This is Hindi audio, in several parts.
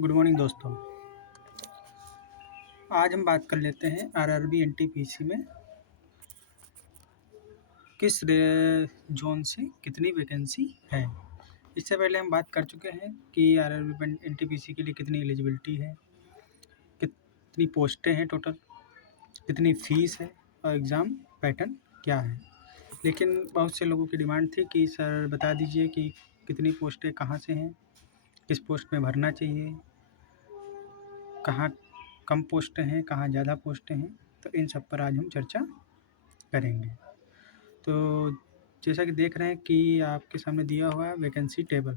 गुड मॉर्निंग दोस्तों। आज हम बात कर लेते हैं आरआरबी एनटीपीसी में किस जोन से कितनी वैकेंसी है। इससे पहले हम बात कर चुके हैं कि आरआरबी एनटीपीसी के लिए कितनी एलिजिबिलिटी है, कितनी पोस्टें हैं टोटल, कितनी फ़ीस है और एग्ज़ाम पैटर्न क्या है। लेकिन बहुत से लोगों की डिमांड थी कि सर बता दीजिए कि कितनी पोस्टें कहाँ से हैं, किस पोस्ट में भरना चाहिए, कहाँ कम पोस्टें हैं, कहाँ ज़्यादा पोस्टें हैं। तो इन सब पर आज हम चर्चा करेंगे। तो जैसा कि देख रहे हैं कि आपके सामने दिया हुआ है वैकेंसी टेबल।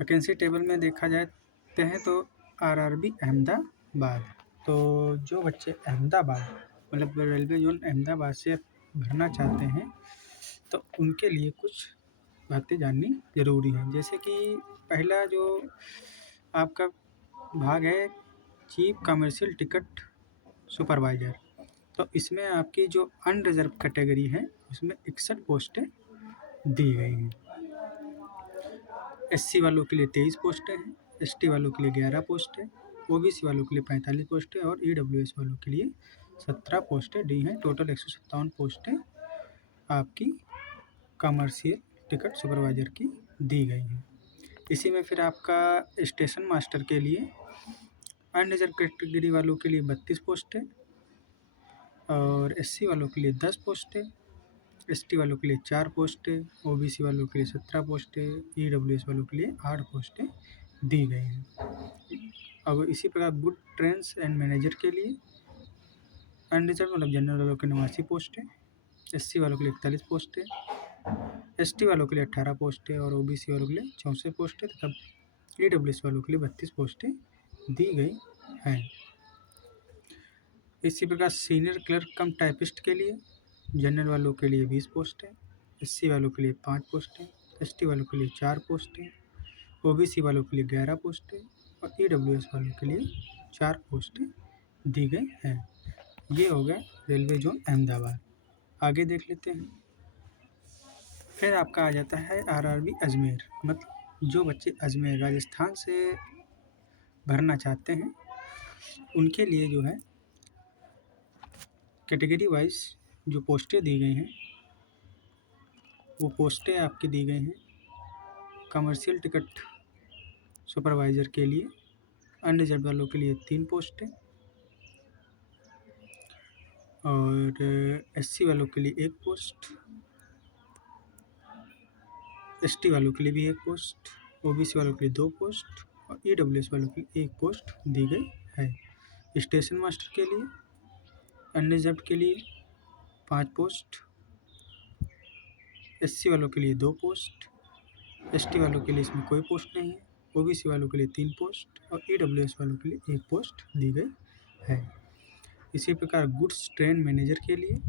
वैकेंसी टेबल में देखा जाते हैं तो आरआरबी अहमदाबाद, तो जो बच्चे अहमदाबाद मतलब रेलवे जोन अहमदाबाद से भरना चाहते हैं तो उनके लिए कुछ बातें जाननी ज़रूरी है। जैसे कि पहला जो आपका भाग है चीफ कमर्शियल टिकट सुपरवाइज़र, तो इसमें आपकी जो अनरिजर्व कैटेगरी है उसमें 61 पोस्टें दी गई हैं। एससी वालों के लिए 23 पोस्टें हैं, एसटी वालों के लिए 11 पोस्टें, ओबीसी वालों के लिए 45 पोस्टें और ईडब्ल्यूएस वालों के लिए 17 पोस्टें दी हैं। टोटल 157 पोस्टें आपकी कमर्शियल टिकट सुपरवाइज़र की दी गई हैं। इसी में फिर आपका स्टेशन मास्टर के लिए अनरिजर्व कैटेगरी वालों के लिए 32 पोस्टें और एससी वालों के लिए 10 पोस्टें, एसटी वालों के लिए 4 पोस्टें, ओबीसी वालों के लिए 17 पोस्टें, ईडब्ल्यूएस वालों के लिए 8 पोस्टें दी गई हैं। अब इसी प्रकार गुड ट्रेंस एंड मैनेजर के लिए अनरिजर्व मतलब जनरल वालों के 89 पोस्टें, एससी वालों के लिए 41 पोस्टें, एसटी वालों के लिए 18 पोस्टें और ओबीसी वालों के लिए 64 पोस्टें तथा ईडब्ल्यूएस वालों के लिए 32 पोस्टें दी गई हैं। इसी प्रकार सीनियर क्लर्क कम टाइपिस्ट के लिए जनरल वालों के लिए 20 पोस्टें, एससी वालों के लिए 5 पोस्टें, एसटी वालों के लिए 4 पोस्टें, ओबीसी वालों के लिए 11 पोस्टें और ईडब्ल्यूएस वालों के लिए 4 पोस्टें दी गई हैं। ये हो गया रेलवे जोन अहमदाबाद। आगे देख लेते हैं। फिर आपका आ जाता है आरआरबी अजमेर, मतलब जो बच्चे अजमेर राजस्थान से भरना चाहते हैं उनके लिए जो है कैटेगरी वाइज जो पोस्टें दी गई हैं वो पोस्टें आपकी दी गई हैं। कमर्शियल टिकट सुपरवाइज़र के लिए अनरिजर्व वालों के लिए 3 पोस्टें और एससी वालों के लिए 1 पोस्ट, एसटी वालों के लिए भी 1 पोस्ट, ओबीसी वालों के लिए 2 पोस्ट और ईडब्ल्यूएस वालों के लिए 1 पोस्ट दी गई है। स्टेशन मास्टर के लिए अनरिजर्व के लिए 5 पोस्ट, एससी वालों के लिए 2 पोस्ट, एसटी वालों के लिए इसमें कोई पोस्ट नहीं है, ओबीसी वालों के लिए 3 पोस्ट और ईडब्ल्यूएस वालों के लिए 1 पोस्ट दी गई है। इसी प्रकार गुड्स ट्रेन मैनेजर के लिए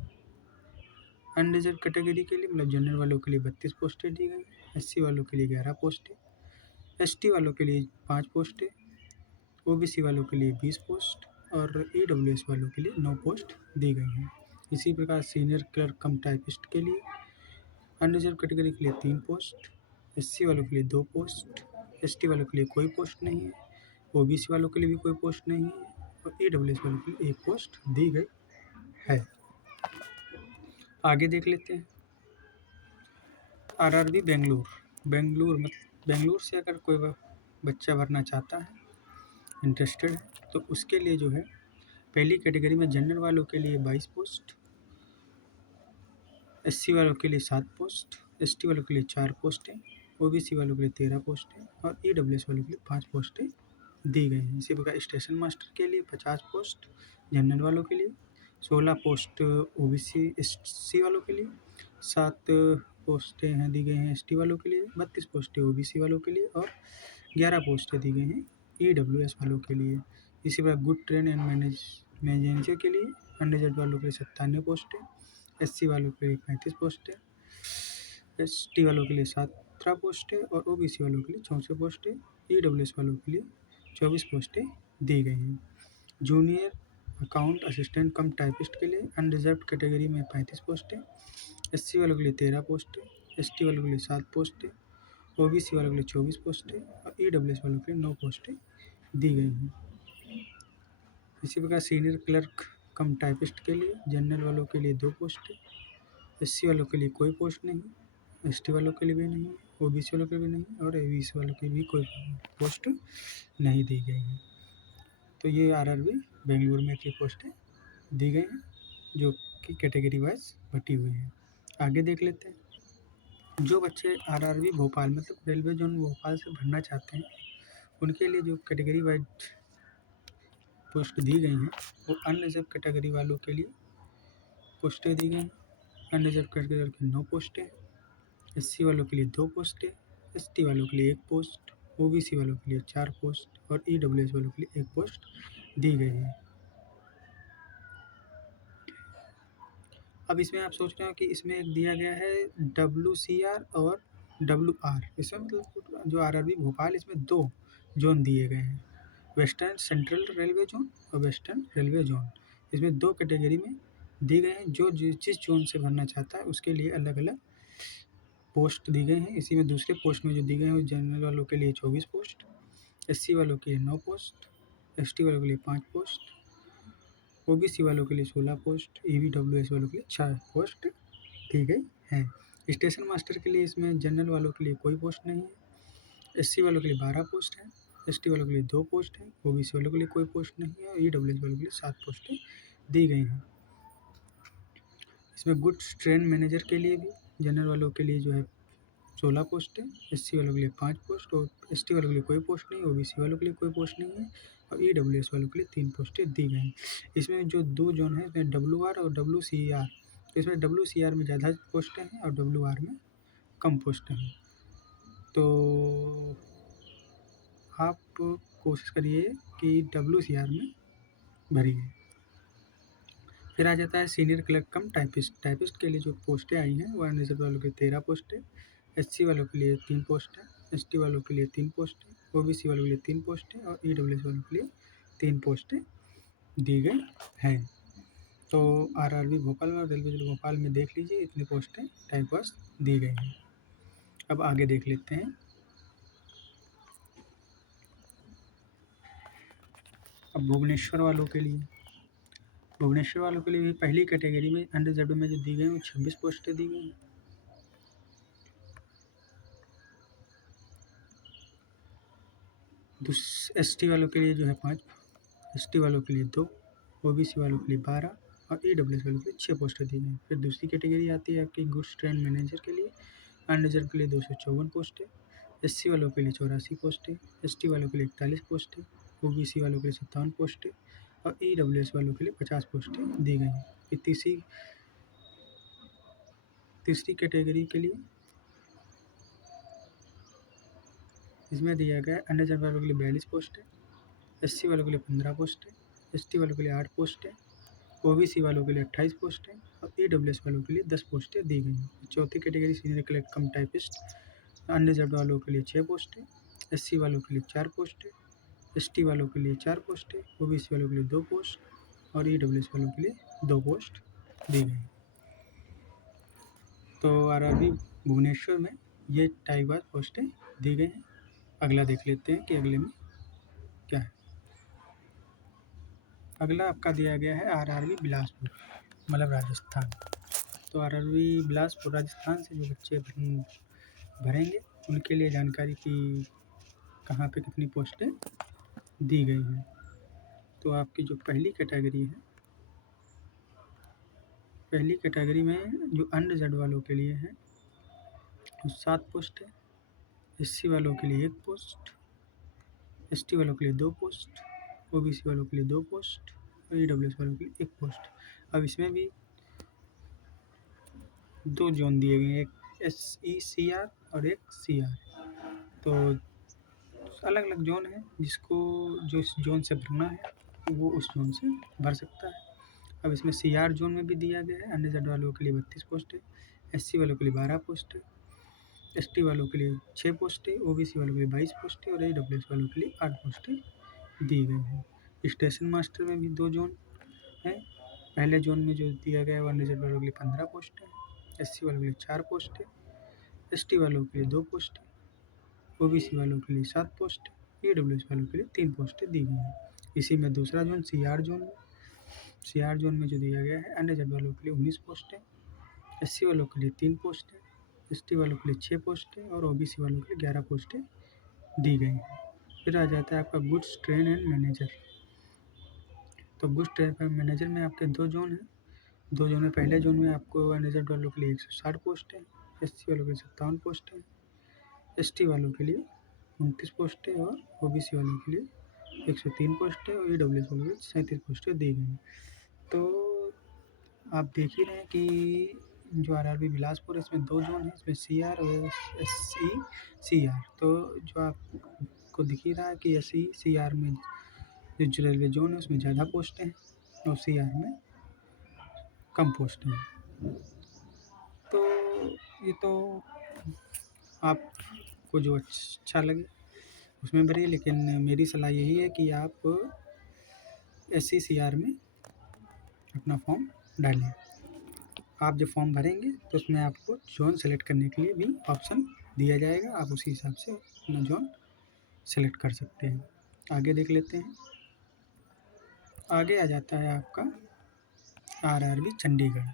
अनरिजर्व कैटेगरी के लिए मतलब जनरल वालों के लिए 32 पोस्टें दी गई, एससी वालों के लिए 11 पोस्टें, एसटी वालों के लिए 5 पोस्टें, ओबीसी वालों के लिए 20 पोस्ट और ईडब्ल्यूएस वालों के लिए 9 पोस्ट दी गई हैं। इसी प्रकार सीनियर क्लर्क कम टाइपिस्ट के लिए अनरिजर्व कैटेगरी के लिए 3 पोस्ट, एससी वालों के लिए 2 पोस्ट, एसटी वालों के लिए कोई पोस्ट नहीं है, ओबीसी वालों के लिए भी कोई पोस्ट नहीं है और ईडब्ल्यूएस वालों के लिए 1 पोस्ट दी गई है। आगे देख लेते हैं। आरआरबी बेंगलुरु मतलब बेंगलुरु से अगर कोई बच्चा भरना चाहता है, इंटरेस्टेड है, तो उसके लिए जो है पहली कैटेगरी में जनरल वालों के लिए 22 पोस्ट, एससी वालों के लिए 7 पोस्ट, एसटी वालों के लिए 4 पोस्टें, ओबीसी वालों के लिए 13 पोस्टें और ईडब्ल्यूएस वालों के लिए 5 पोस्टें दी गई हैं। इसी प्रकार स्टेशन मास्टर के लिए 50 पोस्ट जनरल वालों के लिए, 16 पोस्ट ओबीसी एससी वालों के लिए, 7 पोस्टें हैं दी गई हैं एसटी वालों के लिए, 32 पोस्टें ओबीसी वालों के लिए और 11 पोस्टें दी गई हैं ईडब्ल्यूएस वालों के लिए। इसी प्रकार गुड ट्रेन एंड मैनेजर के लिए अनरिजर्व वालों के लिए 97 पोस्टें, एससी वालों के लिए 35 पोस्टें, एसटी वालों के लिए 17 पोस्टें और ओबीसी वालों के लिए 64 पोस्टें, ईडब्ल्यूएस वालों के लिए 24 पोस्टें दी गई हैं। जूनियर अकाउंट असिस्टेंट कम टाइपिस्ट के लिए अनरिजर्व कैटेगरी में 35 पोस्टें, एससी वालों के लिए 13 पोस्टें, एसटी वालों के लिए 7 पोस्टें, ओबीसी वालों के लिए 24 पोस्टें और ईडब्ल्यूएस वालों के लिए 9 पोस्टें दी गई हैं। इसी प्रकार सीनियर क्लर्क कम टाइपिस्ट के लिए जनरल वालों के लिए 2 पोस्टें, एससी वालों के लिए कोई पोस्ट नहीं, एसटी वालों के लिए भी नहीं, ओबीसी वालों के लिए भी नहीं और एबीसी वालों के लिए भी कोई पोस्ट नहीं दी गई है। तो ये आरआरबी बेंगलुरु में की पोस्टें दी गई हैं जो कि कैटेगरी वाइज बटी हुई है। आगे देख लेते हैं। जो बच्चे आरआरबी भोपाल मतलब रेलवे जोन भोपाल से भरना चाहते हैं उनके लिए जो कैटेगरी वाइज पोस्ट दी गई हैं वो अनरिजर्व कैटेगरी वालों के लिए पोस्टें दी गई हैं। अनरिजर्व कैटेगरी की 9 पोस्टें, एससी वालों के लिए 2 पोस्टें, एसटी वालों के लिए 1 पोस्ट, ओबीसी वालों के लिए 4 पोस्ट और ईडब्ल्यूएस वालों के लिए 1 पोस्ट दी गई है। अब इसमें आप सोच रहे हो कि इसमें एक दिया गया है WCR और WR। इसमें मतलब जो आरआरबी भोपाल इसमें 2 जोन दिए गए हैं, वेस्टर्न सेंट्रल रेलवे जोन और वेस्टर्न रेलवे जोन। इसमें 2 कैटेगरी में दिए गए हैं। जो जिस जोन से भरना चाहता है उसके लिए अलग अलग पोस्ट दी गए हैं। इसी में दूसरे पोस्ट में जो दी गए हैं जनरल वालों के लिए 24 पोस्ट, एससी वालों के लिए 9 पोस्ट, एसटी वालों के लिए 5 पोस्ट, ओबीसी वालों के लिए 16 पोस्ट, ईडब्ल्यूएस वालों के लिए 6 पोस्ट दी गई है। स्टेशन मास्टर के लिए इसमें जनरल वालों के लिए कोई पोस्ट नहीं है, एससी वालों के लिए 12 पोस्ट है, एसटी वालों के लिए 2 पोस्ट है, ओबीसी वालों के लिए कोई पोस्ट नहीं है और ईडब्ल्यूएस वालों के लिए 7 पोस्टें दी गई हैं। इसमें गुड्स ट्रेन मैनेजर के लिए भी जनरल वालों के लिए जो है 16 पोस्टें, एससी वालों के लिए 5 पोस्ट और एसटी वालों के लिए कोई पोस्ट नहीं, ओबीसी वालों के लिए कोई पोस्ट नहीं है और ईडब्ल्यूएस वालों के लिए 3 पोस्टें दी गई हैं। इसमें जो 2 जोन है इसमें WR और WCR। इसमें WCR में ज़्यादा पोस्टें हैं और WR में कम पोस्टें हैं। तो आप कोशिश करिए कि WCR में भरिए। फिर आ जाता है senior clerk cum typist. Typist के लिए जो पोस्टें आई हैं वो अनरिजर्व वालों के 13 पोस्टें, एससी वालों के लिए 3 पोस्टें, एसटी वालों के लिए 3 पोस्टें, ओबीसी वालों के लिए 3 पोस्टें और ईडब्ल्यूएस वालों के लिए 3 पोस्टें दी गई हैं। तो आरआरबी भोपाल और रेलवे जोन भोपाल में देख लीजिए इतनी पोस्टें टाइप वाइज दी गई हैं। अब आगे देख लेते हैं। अब भुवनेश्वर वालों के लिए भी पहली कैटेगरी में अनरिजर्व में जो दी गई हैं वो 26 पोस्टें दी गई हैं। एसटी वालों के लिए जो है 5, एसटी वालों के लिए 2, ओबीसी वालों के लिए 12 और ईडब्ल्यूएस वालों के लिए 6 पोस्टें दी गई। फिर दूसरी कैटेगरी आती है आपकी गुड्स ट्रेन मैनेजर के लिए। अनरिजर्व के लिए 254 पोस्टें, एससी वालों के लिए 84 पोस्टें, एसटी वालों के लिए 41 पोस्टें, ओबीसी वालों के लिए 57 पोस्टें और ईडब्ल्यूएस वालों के लिए 50 पोस्टें दी गई हैं। फिर तीसरी कैटेगरी के लिए इसमें दिया गया है अनरिजर्व वालों के लिए 42 पोस्टें, एससी वालों के लिए 15 पोस्टें, एसटी वालों के लिए 8 पोस्टें, ओबीसी वालों के लिए 28 पोस्टें और ईडब्ल्यूएस वालों के लिए 10 पोस्टें दी गई हैं। चौथी category senior clerk cum typist. Unreserved वालों के लिए 6 पोस्टें, एससी वालों के लिए 4 पोस्टें, एसटी वालों के लिए 4 पोस्टें, ओबीसी वालों के लिए 2 पोस्ट और ईडब्ल्यूएस वालों के लिए 2 पोस्ट दी गई। तो आरआरबी भुवनेश्वर में ये टाइप वाइज पोस्टें दी गई हैं। अगला देख लेते हैं कि अगले में क्या है। अगला आपका दिया गया है आरआरबी बिलासपुर मतलब राजस्थान। तो आरआरबी बिलासपुर राजस्थान से जो बच्चे भरेंगे उनके लिए जानकारी की कहाँ पे कितनी पोस्टें दी गई हैं। तो आपकी जो पहली कैटेगरी में जो अनरिजर्व वालों के लिए है वो 7 पोस्ट है, एससी वालों के लिए 1 पोस्ट, एसटी वालों के लिए 2 पोस्ट, ओबीसी वालों के लिए 2 पोस्ट और ईडब्ल्यूएस वालों के लिए 1 पोस्ट। अब इसमें भी 2 जोन दिए गए हैं, एक SECR और एक CR। तो अलग अलग जोन है, जिसको जो जोन से भरना है वो उस जोन से भर सकता है। अब इसमें CR जोन में भी दिया गया है अनरिजर्व वालों के लिए 32 पोस्ट है, SC वालों के लिए 12 पोस्ट है, ST वालों के लिए 6 पोस्ट है, OBC वालों के लिए 22 पोस्ट है और AWS वालों के लिए 8 पोस्टें दी गई हैं। स्टेशन मास्टर में भी 2 जोन हैं। पहले जोन में जो दिया गया है वो अनरिजर्व वालों के लिए 15 पोस्ट है, SC वालों के लिए 4 पोस्ट है, ST वालों के लिए 2 पोस्ट है, ओबीसी वालों के लिए 7 पोस्ट, ईडब्ल्यूएस वालों के लिए 3 पोस्टें दी गई हैं। इसी में दूसरा जोन सीआर जोन है। सीआर जोन में जो दिया गया है अनरिजर्व वालों के लिए 19 पोस्ट है, एससी वालों के लिए 3 पोस्ट है, एसटी वालों के लिए 6 पोस्ट है और ओबीसी वालों के लिए 11 पोस्टें दी गई हैं। फिर आ जाता है आपका गुड्स ट्रेन एंड मैनेजर। तो गुड्स ट्रेन एंड मैनेजर में आपके 2 जोन हैं। 2 जोन में पहले जोन में आपको अनरिजर्व वालों के लिए 160 पोस्ट है, एससी वालों के लिए 57 पोस्ट है, एसटी वालों के लिए 29 पोस्टें और ओबीसी वालों के लिए 103 पोस्टें और ईडब्ल्यूएस वालों के लिए 37 पोस्टें दी गई हैं। तो आप देख ही रहे हैं कि जो आरआरबी बिलासपुर है इसमें 2 जोन हैं, इसमें सीआर और एसई सीआर। तो जो आपको दिख ही रहा है कि एसई सीआर में जो रेलवे जोन है उसमें ज़्यादा पोस्टें हैं और सीआर में कम पोस्टें हैं। तो ये तो आपको जो अच्छा लगे उसमें भरिए, लेकिन मेरी सलाह यही है कि आप एससी सीआर में अपना फॉर्म डालिए। आप जब फॉर्म भरेंगे तो उसमें आपको जोन सेलेक्ट करने के लिए भी ऑप्शन दिया जाएगा, आप उसी हिसाब से अपना जोन सेलेक्ट कर सकते हैं। आगे देख लेते हैं। आगे आ जाता है आपका आरआरबी चंडीगढ़।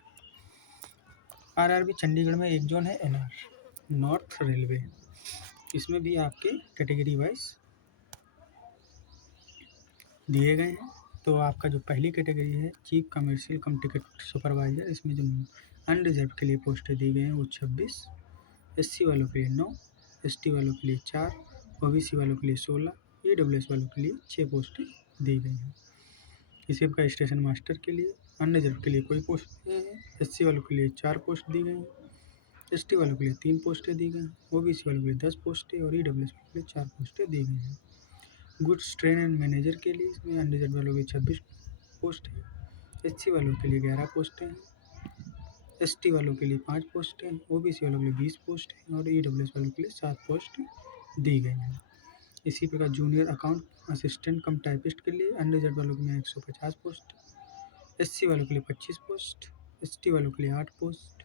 आरआरबी चंडीगढ़ में एक जोन है एनआर, नॉर्थ रेलवे। इसमें भी आपके कैटेगरी वाइज दिए गए हैं। तो आपका जो पहली कैटेगरी है चीफ कमर्शियल कम टिकट सुपरवाइज़र, इसमें जो अनरिजर्व के लिए पोस्टें दी गई हैं वो 26, एससी वालों के लिए 9, एसटी वालों के लिए 4, ओबीसी वालों के लिए 16, ईडब्ल्यूएस वालों के लिए 6 पोस्टें दी गई हैं। इसी प्रकार स्टेशन मास्टर के लिए अनरिजर्व के लिए कोई पोस्ट नहीं है, एससी वालों के लिए 4 पोस्ट दी गई हैं, एसटी वालों के लिए 3 पोस्टें दी गई हैं, ओबीसी वालों के लिए 10 पोस्टें और ईडब्ल्यूएस वालों के लिए 4 पोस्टें दी गई हैं। गुड्स ट्रेन एंड मैनेजर के लिए इसमें अनरिजर्व वालों के 26 पोस्ट हैं, एससी वालों के लिए 11 पोस्टें हैं, एसटी वालों के लिए 5 पोस्ट हैं, ओबीसी वालों के लिए 20 पोस्ट हैं और ईडब्ल्यूएस वालों के लिए 7 पोस्ट दी गई हैं। इसी प्रकार जूनियर अकाउंट असिस्टेंट कम टाइपिस्ट के लिए अनरिजर्व वालों के लिए 150 पोस्ट, एससी वालों के लिए 25 पोस्ट, एसटी वालों के लिए 8 पोस्ट,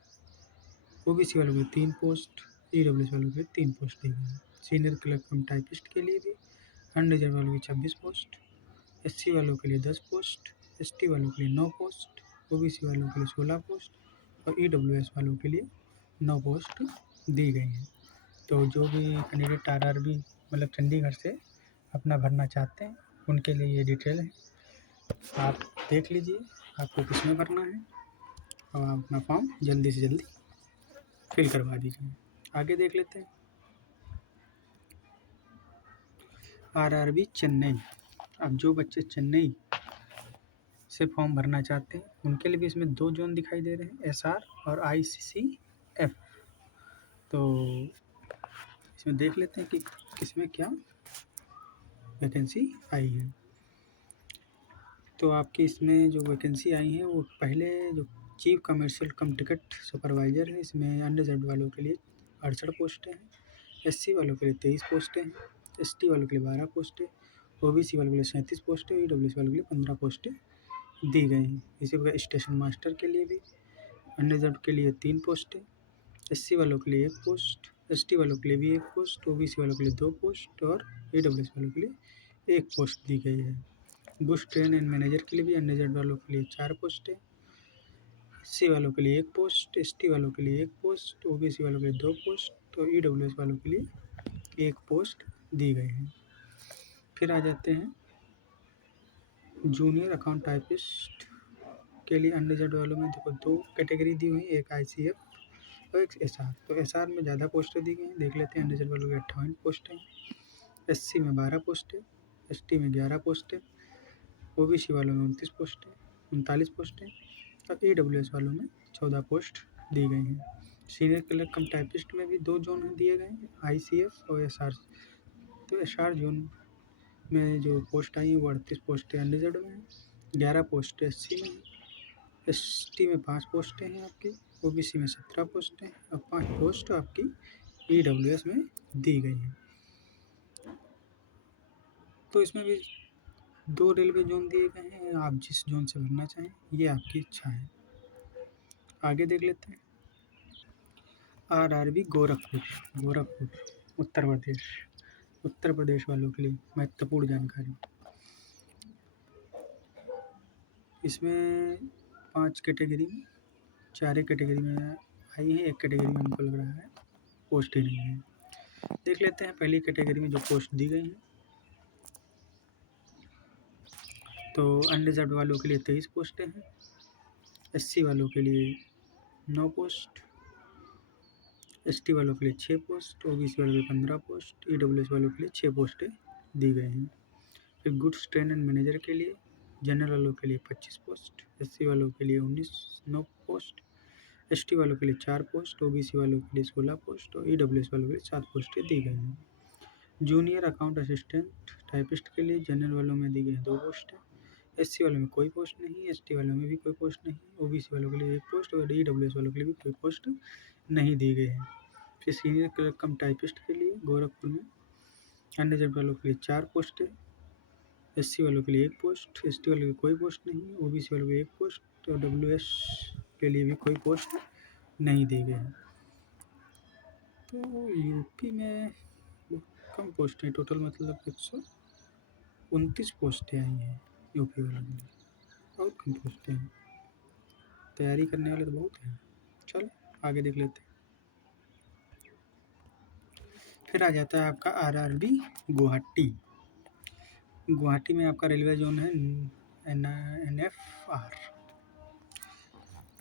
ओबीसी वालों के लिए 3 पोस्ट, ईडब्ल्यूएस वालों के लिए 3 पोस्ट दी गई हैं। सीनियर क्लर्क कम टाइपिस्ट के लिए भी अनरिजर्व वालों के 26 पोस्ट, एससी वालों के लिए 10 पोस्ट, एसटी वालों के लिए 9 पोस्ट, ओबीसी वालों के लिए 16 पोस्ट और ईडब्ल्यूएस वालों के लिए 9 पोस्ट दी गई हैं। तो जो भी कैंडिडेट आरआरबी मतलब चंडीगढ़ से अपना भरना चाहते हैं उनके लिए ये डिटेल है, आप देख लीजिए आपको किसमें भरना है और आप अपना फॉर्म जल्दी से जल्दी फिल करवा दीजिए। आगे देख लेते हैं आरआरबी चेन्नई। अब जो बच्चे चेन्नई से फॉर्म भरना चाहते हैं उनके लिए भी इसमें 2 जोन दिखाई दे रहे हैं, एसआर और आईसीसीएफ। तो इसमें देख लेते हैं कि किसमें क्या वैकेंसी आई है। तो आपकी इसमें जो वैकेंसी आई है वो पहले जो चीफ कमर्शियल कम टिकट सुपरवाइज़र है इसमें अनरिजर्व वालों के लिए 68 पोस्टें हैं, एससी वालों के लिए 23 पोस्टें हैं, एसटी वालों के लिए 12 पोस्टें, ओबीसी वालों के लिए 37 पोस्टें, ईडब्ल्यूएस वालों के लिए 15 पोस्टें दी गई हैं। इसी प्रकार स्टेशन मास्टर के लिए भी अनरिजर्व के लिए 3 पोस्टें, एससी वालों के लिए 1 पोस्ट, एसटी वालों के लिए भी 1 पोस्ट, ओबीसी वालों के लिए 2 पोस्ट और ईडब्ल्यूएस वालों के लिए 1 पोस्ट दी गई है। गुड्स ट्रेन एंड मैनेजर के लिए भी अनरिजर्व वालों के लिए 4 पोस्टें, एससी वालों के लिए 1 पोस्ट, एसटी वालों के लिए 1 पोस्ट, ओबीसी वालों के लिए 2 पोस्ट और ईडब्ल्यूएस वालों के लिए 1 पोस्ट दी गई है। फिर आ जाते हैं जूनियर अकाउंट टाइपिस्ट के लिए अनरिजर्व वालों में देखो 2 कैटेगरी दी हुई, एक आईसीएफ और एक एसआर। तो एसआर में ज़्यादा पोस्टें दी गई हैं, देख लेते हैं। अनरिजर्व वालों की 58 पोस्टें, एससी में 12 पोस्टें, एसटी में 11 पोस्टें, ओबीसी वालों में 29 पोस्टें 39 पोस्टें और ईडब्ल्यूएस वालों में 14 पोस्ट दी गई हैं। सीनियर क्लर्क कम टाइपिस्ट में भी 2 जोन दिए गए हैं, आईसीएफ और एसआर। तो एसआर जोन में जो पोस्ट आई हैं वो 38 पोस्टें अनरिजर्व में हैं, 11 पोस्ट एससी में हैं, एसटी में 5 पोस्टें हैं आपकी, ओबीसी में 17 पोस्टें और 5 पोस्ट आपकी ईडब्ल्यूएस में दी गई हैं। तो इसमें भी 2 रेलवे जोन दिए गए हैं, आप जिस जोन से भरना चाहें ये आपकी इच्छा है। आगे देख लेते हैं आरआरबी गोरखपुर, उत्तर प्रदेश। उत्तर प्रदेश वालों के लिए महत्वपूर्ण जानकारी। इसमें 5 कैटेगरी में 4 कैटेगरी में आई है, एक कैटेगरी में हमको लग रहा है पोस्ट ही नहीं है। देख लेते हैं पहली कैटेगरी में जो पोस्ट दी गई हैं। तो अनरिजर्व वालों के लिए 23 पोस्टें हैं, SC वालों के लिए 9 पोस्ट, ST वालों के लिए 6 पोस्ट, OBC वालों के लिए 15 पोस्ट, EWS वालों के लिए 6 पोस्टें दी गई हैं। फिर गुड्स ट्रेन एंड मैनेजर के लिए जनरल वालों के लिए 25 पोस्ट, SC वालों के लिए 9 पोस्ट, ST वालों के लिए 4 पोस्ट, OBC वालों के लिए 16 पोस्ट और EWS वालों के लिए 7 पोस्टें दी गई हैं। जूनियर अकाउंट असिस्टेंट टाइपिस्ट के लिए जनरल वालों में दी गई 2 पोस्ट है, SC वालों में कोई पोस्ट नहीं, ST वालों में भी कोई पोस्ट नहीं, OBC वालों के लिए 1 पोस्ट और EWS वालों के लिए भी कोई पोस्ट नहीं दी गई है। फिर सीनियर क्लर्क कम टाइपिस्ट के लिए गोरखपुर में अनरिजर्व वालों के लिए 4 पोस्ट है, SC वालों के लिए 1 पोस्ट, ST वालों के लिए कोई पोस्ट नहीं, OBC वालों के लिए 1 पोस्ट और WS के लिए भी कोई पोस्ट नहीं दी गई है। तो यूपी में कम पोस्ट है, टोटल मतलब 129 पोस्टें आई हैं यूपी वालों के लिए, बहुत कम पोस्टें हैं। तैयारी करने वाले तो बहुत हैं। चलो आगे देख लेते हैं। फिर आ जाता है आपका RRB गुवाहाटी। गुवाहाटी में आपका रेलवे जोन है NFR।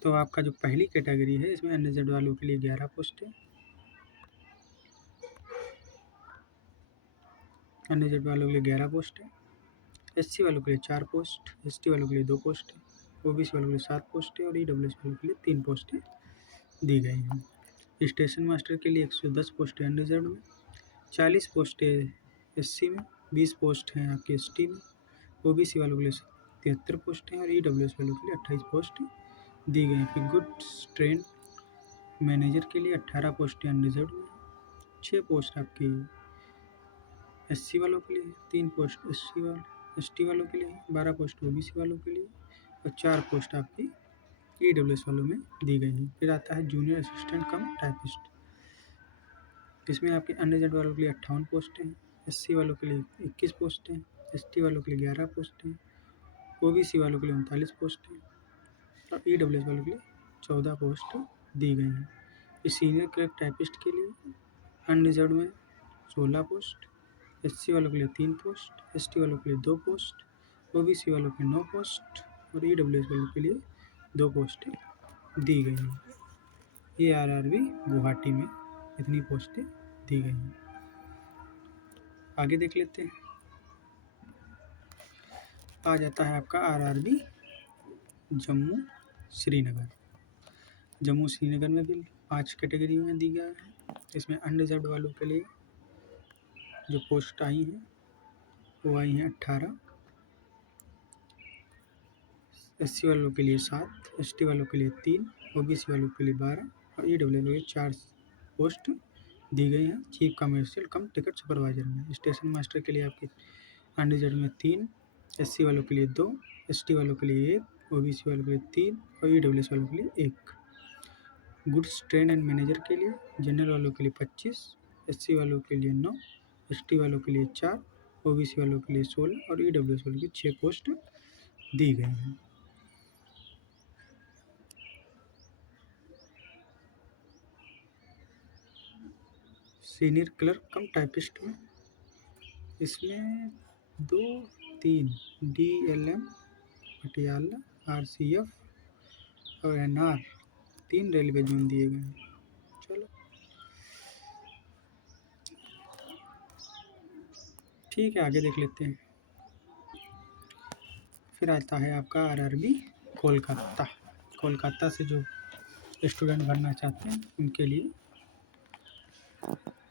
तो आपका जो पहली कैटेगरी है इसमें अनरिजर्व वालों के लिए 11 पोस्ट है, अनरिजर्व वालों के लिए 11 पोस्ट है, SC वालों के लिए 4 पोस्ट, ST वालों के लिए 2 पोस्ट है, OBC वालों के लिए 7 पोस्ट है और EWS वालों के लिए 3 पोस्टें दी गई हैं। स्टेशन मास्टर के लिए 110 पोस्ट है अनरिजर्व में, 40 पोस्ट है SC में, 20 पोस्ट हैं आपके ST में, OBC वालों के लिए 73 पोस्ट हैं और EWS वालों के लिए 28 पोस्ट दी गई हैं। फिर गुड्स ट्रेन मैनेजर के लिए 18 पोस्ट है अनरिजर्व में, 6 पोस्ट आपकी SC वालों के लिए, 3 पोस्ट ST वालों के लिए, 12 पोस्ट OBC वालों के लिए और 4 पोस्ट आपकी EWS वालों में दी गई हैं। फिर आता है जूनियर असिस्टेंट कम टाइपिस्ट। इसमें आपके अनरिजर्व वालों के लिए 58 पोस्ट हैं, SC वालों के लिए 21 पोस्ट हैं, ST वालों के लिए 11 पोस्ट हैं, OBC वालों के लिए 39 पोस्ट हैं और EWS वालों के लिए 14 पोस्ट दी गई हैं। इस सीनियर क्लर्क टाइपिस्ट के लिए अनरिजर्व में 16 पोस्ट, SC वालों के लिए 3 पोस्ट, ST वालों के लिए 2 पोस्ट, OBC वालों के लिए 9 पोस्ट और EWS वालों के लिए 2 पोस्टें दी गई हैं। ये RRB गुवाहाटी में इतनी पोस्टें दी गई हैं। आगे देख लेते हैं। आ जाता है आपका RRB जम्मू श्रीनगर। जम्मू श्रीनगर में भी 5 कैटेगरी में दी गया है। इसमें अनरिजर्व वालों के लिए जो पोस्ट आई हैं वो आई हैं 18, SC वालों के लिए 7, ST वालों के लिए 3, OBC वालों के लिए 12 और EWS वालों के लिए 4 पोस्ट दी गई हैं। चीफ कमर्शियल कम टिकट सुपरवाइजर में स्टेशन मास्टर के लिए आपके अनरिजर्व में 3, SC वालों के लिए 2, ST वालों के लिए 1, OBC वालों के लिए 3 और EWS वालों के लिए 1। गुड्स ट्रेन एंड मैनेजर के लिए जनरल वालों के लिए 25, SC वालों के लिए 9, ST वालों के लिए 4, OBC वालों के लिए 16 और EWS वालों की 6 पोस्ट दी गई हैं। सीनियर क्लर्क कम टाइपिस्ट में इसमें 2, 3 DLM पटियाला, RCF और NR 3 रेलवे जोन दिए गए हैं। चलो ठीक है, आगे देख लेते हैं। फिर आता है आपका RRB कोलकाता। कोलकाता से जो स्टूडेंट भरना चाहते हैं उनके लिए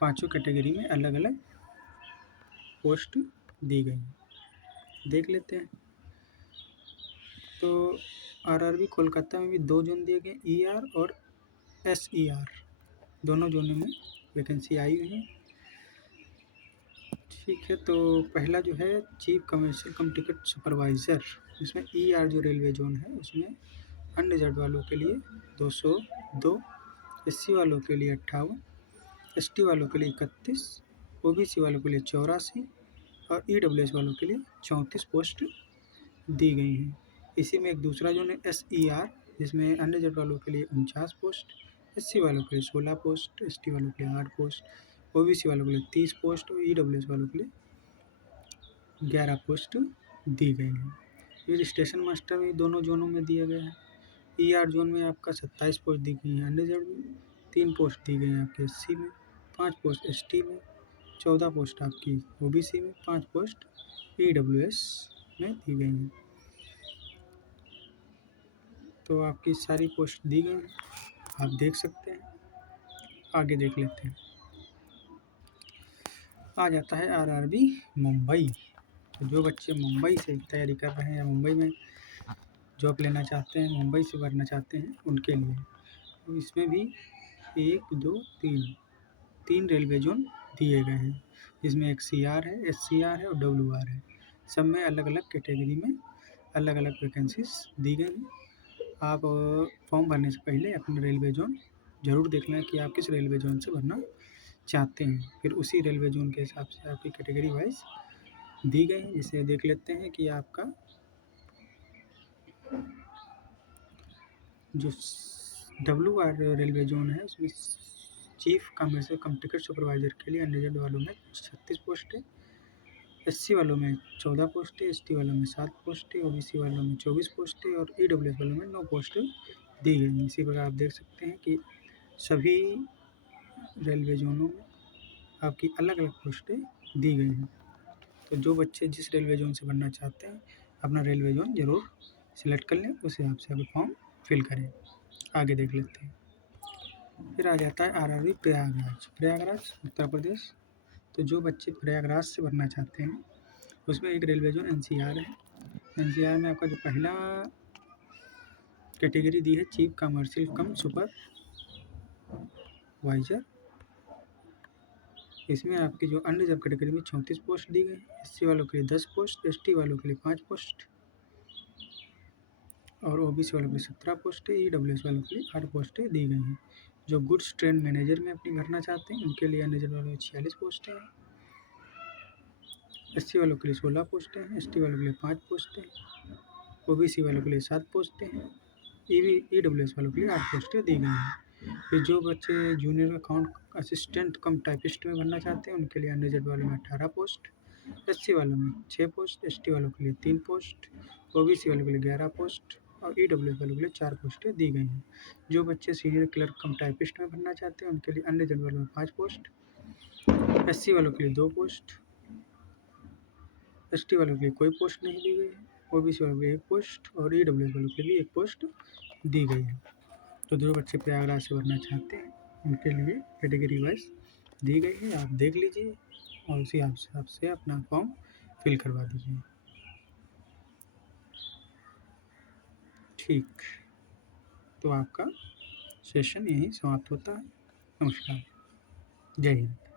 5 कैटेगरी में अलग अलग पोस्ट दी गई हैं। देख लेते हैं। तो RRB कोलकाता में भी 2 जोन दिए गए, ER और SER, दोनों जोनों में वैकेंसी आई हुई है। ठीक है, तो पहला जो है चीफ कमर्शियल कम टिकट सुपरवाइज़र, इसमें ER जो रेलवे जोन है उसमें अनरिजर्व वालों के लिए 202, SC वालों के लिए 58, ST वालों के लिए 31 ओबीसी वालों के लिए 84 और ईडब्ल्यूएस वालों के लिए 34 पोस्ट दी गई हैं। इसी में एक दूसरा जोन है SER, जिसमें अन्य जाति वालों के लिए 49 पोस्ट, SC वालों के लिए 16 पोस्ट, ST वालों के लिए 8 पोस्ट, ओबीसी वालों के लिए 30 पोस्ट और ईडब्ल्यूएस वालों के लिए 11 पोस्ट दी गई हैं। फिर स्टेशन मास्टर भी दोनों जोनों में दिया गया है। ER जोन में आपका 27 पोस्ट दी गई हैं अन्य जाति में, 3 पोस्ट दी गई हैं आपके SC में, 5 पोस्ट ST में, 14 पोस्ट आपकी ओबीसी में, 5 पोस्ट ईडब्ल्यूएस में दी गई हैं। तो आपकी सारी पोस्ट दी गई हैं, आप देख सकते हैं। आगे देख लेते हैं। आ जाता है RRB मुंबई। तो जो बच्चे मुंबई से तैयारी कर रहे हैं या मुंबई में जॉब लेना चाहते हैं, मुंबई से भरना चाहते हैं, उनके लिए तो इसमें भी 1 2 3 रेलवे जोन दिए गए हैं, जिसमें एक CR है, SCR है और WR है। सब में अलग अलग कैटेगरी में अलग अलग वैकेंसीज दी गई हैं। आप फॉर्म भरने से पहले अपना रेलवे जोन ज़रूर देख लें कि आप किस रेलवे जोन से भरना चाहते हैं। फिर उसी रेलवे जोन के हिसाब से आपकी कैटेगरी वाइज दी गई हैं। जिसे देख लेते हैं कि आपका जो WR रेलवे जोन है उसमें चीफ कमर्शियल कम टिकट सुपरवाइजर के लिए अनरिजर्व वालों में 36 पोस्ट है, SC वालों में 14 पोस्ट है, ST वालों में 7 पोस्ट है, OBC वालों में 24 पोस्ट है और ईडब्ल्यूएस वालों में 9 पोस्ट दी गई हैं। इसी प्रकार आप देख सकते हैं कि सभी रेलवे जोनों में आपकी अलग अलग पोस्टें दी गई हैं। तो जो बच्चे जिस रेलवे जोन से बनना चाहते हैं अपना रेलवे जोन ज़रूर सिलेक्ट कर लें, उस हिसाब से आप फॉर्म फिल करें। आगे देख लेते हैं। फिर आ जाता है RRB प्रयागराज उत्तर प्रदेश। तो जो बच्चे प्रयागराज से भरना चाहते हैं उसमें एक रेलवे जोन NCR है। NCR में आपका जो पहला कैटेगरी दी है चीफ कमर्शियल कम सुपरवाइजर, इसमें आपकी जो अनरिजर्व कैटेगरी में 34 पोस्ट दी गई है, SC वालों के लिए 10 पोस्ट, ST वालों के लिए 5 पोस्ट और OBC वालों के लिए 17 पोस्टें, ईडब्ल्यूएस वालों के लिए 8 पोस्टें दी गई हैं। जो गुड्स ट्रेन मैनेजर में अपनी भरना चाहते हैं उनके लिए अनरिजर्व वालों के 46 पोस्टें हैं, SC वालों के लिए 16 पोस्टें हैं, ST वालों के लिए 5 पोस्टें, OBC वालों के लिए 7 पोस्टें हैं, ईडब्ल्यूएस वालों के लिए 8 पोस्टें दी गई हैं। फिर जो बच्चे जूनियर अकाउंट असिस्टेंट कम टाइपिस्ट में भरना चाहते हैं उनके लिए अनरिजर्व वालों में 18 पोस्ट, SC वालों में 6 पोस्ट, ST वालों के लिए 3 पोस्ट, OBC वालों के लिए 11 पोस्ट और ईडब्ल्यूएस वालों के लिए 4 पोस्टें दी गई हैं। जो बच्चे सीनियर क्लर्क कम टाइपिस्ट में भरना चाहते हैं उनके लिए अनरिजर्व वालों में 5 पोस्ट, SC वालों के लिए 2 पोस्ट, ST वालों के लिए कोई पोस्ट नहीं दी गई है, OBC वालों के लिए 1 पोस्ट और ईडब्ल्यूएस वालों के लिए 1 पोस्ट दी गई है। तो जो बच्चे प्रयागराज से भरना चाहते हैं उनके लिए कैटेगरी वाइज दी गई है, आप देख लीजिए और उसी हिसाब से अपना फॉर्म फिल करवा दीजिए। ठीक, तो आपका सेशन यहीं समाप्त होता है। नमस्कार, जय हिंद।